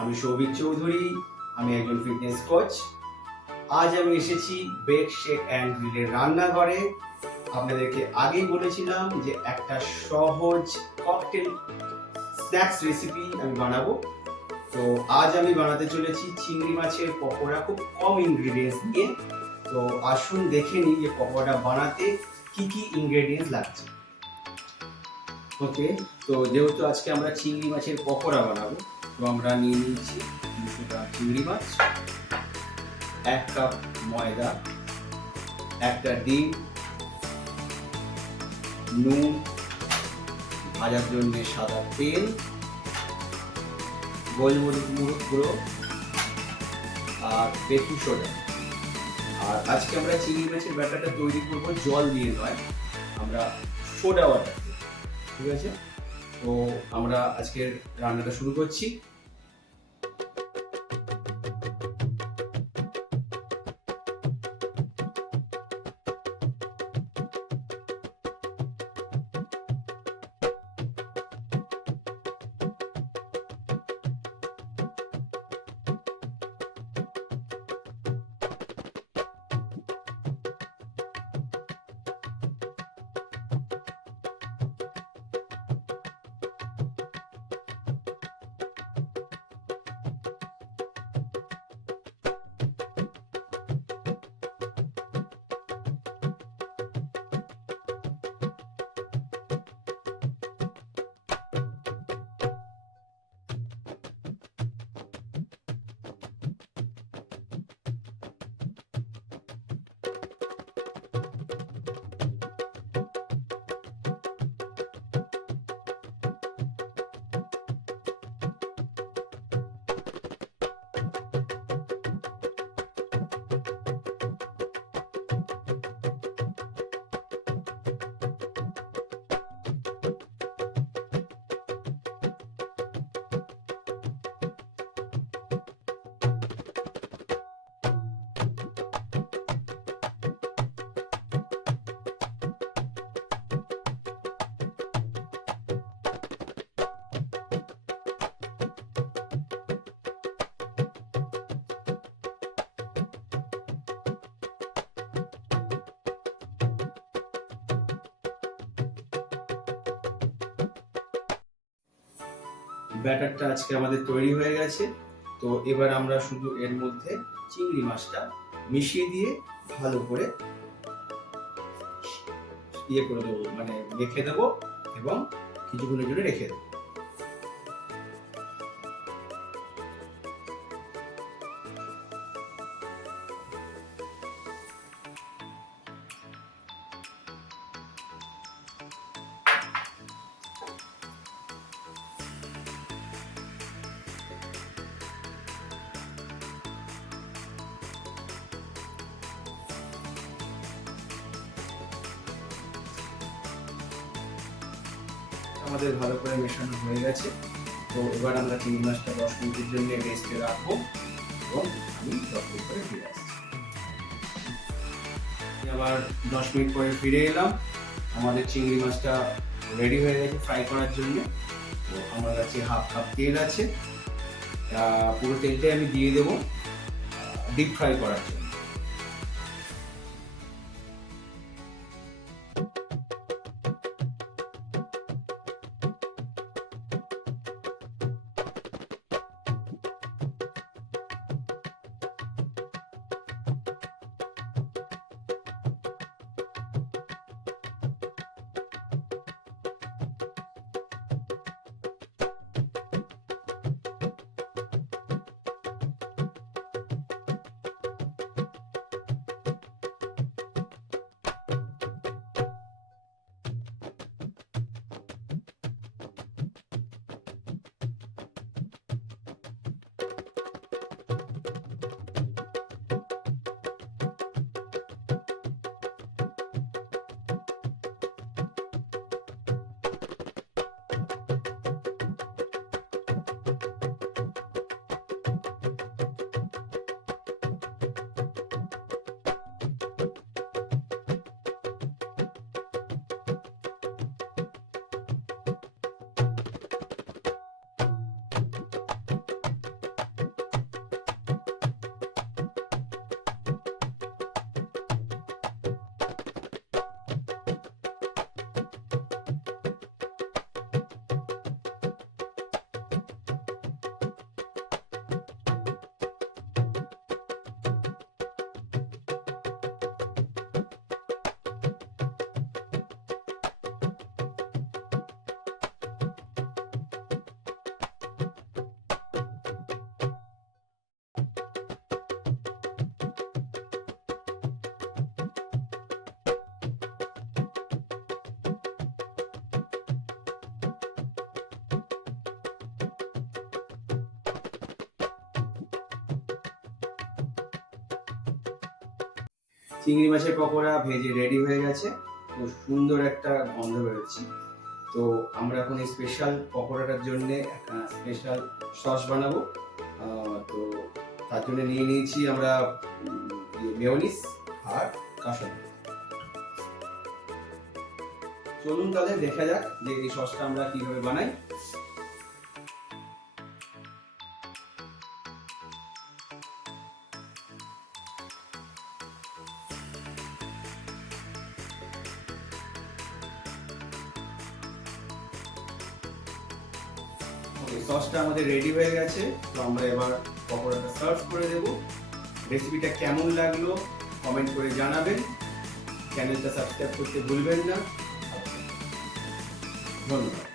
আমি সৌভিক চৌধুরী, আমি একজন ফিটনেস কোচ। আজ আমি এসেছি বেক শেক অ্যান্ড গ্রিলের রান্নাঘরে। আপনাদেরকে আগেই বলেছিলাম যে একটা সহজ ককটেল স্ন্যাক্স রেসিপি আমি বানাবো। তো আজ আমি বানাতে চলেছি চিংড়ি মাছের পকোড়া, খুব কম ইনগ্রেডিয়েন্টস নিয়ে। তো আসুন দেখে নিই যে পকোড়াটা বানাতে কি কি ইনগ্রেডিয়েন্টস লাগছে। ওকে, তো যেহেতু আজকে আমরা চিংড়ি মাছের পকোড়া বানাবো, তো আমরা নিয়ে নিচ্ছি 200 গ্রাম চিংড়ি মাছ, 1 কাপ ময়দা, একটা ডিম, নুন, ভাজার জন্য সাদা তেল, গোলমরিচ গুঁড়ো আর বেকিং সোডা। আর আজকে আমরা চিংড়ি মাছের ব্যাটারটা তৈরি করব জল দিয়ে নয়, আমরা সোডা ওয়াটার দিয়ে। ঠিক আছে, তো আমরা আজকের রান্নাটা শুরু করছি। ব্যাটারটা আজকে আমাদের তৈরি হয়ে গেছে। তো এবার আমরা শুধু এর মধ্যে চিংড়ি মাছটা মিশিয়ে দিয়ে ভালো করে করে দেবো, মানে মেখে দেবো এবং কিছুক্ষণের জন্য রেখে দেবো। আমাদের ভালো করে মেশানো হয়ে গেছে। তো এবার আমরা চিংড়ি মাছটা 10 মিনিটের জন্য রেস্টে রাখবো এবং আমি 10 মিনিট পরে ফিরে আসছি। আবার 10 মিনিট পরে ফিরে এলাম। আমাদের চিংড়ি মাছটা রেডি হয়ে গেছে ফ্রাই করার জন্য। তো আমার কাছে হাফ কাপ তেল আছে, পুরো তেলটাই আমি দিয়ে দেবো ডিপ ফ্রাই করার জন্য। চিংড়ি মাছের পকোড়া ভেজে রেডি হয়ে গেছে। তো সুন্দর একটা গন্ধ বেরোচ্ছে। তো আমরা এখন এই স্পেশাল পকোড়াটার জন্য একটা স্পেশাল সস বানাবো। তো তার জন্য নিয়ে নিয়েছি আমরা মেয়োনিজ আর কাসুন্দি। চলুন তাহলে দেখা যাক যে এই সসটা আমরা কিভাবে বানাই। সসটা আমাদের রেডি হয়ে গেছে। তো আমরা এবার পকোড়াটা সার্ভ করে দেব। রেসিপিটা কেমন লাগলো কমেন্ট করে জানাবেন। চ্যানেলটা সাবস্ক্রাইব করতে ভুলবেন না। ধন্যবাদ।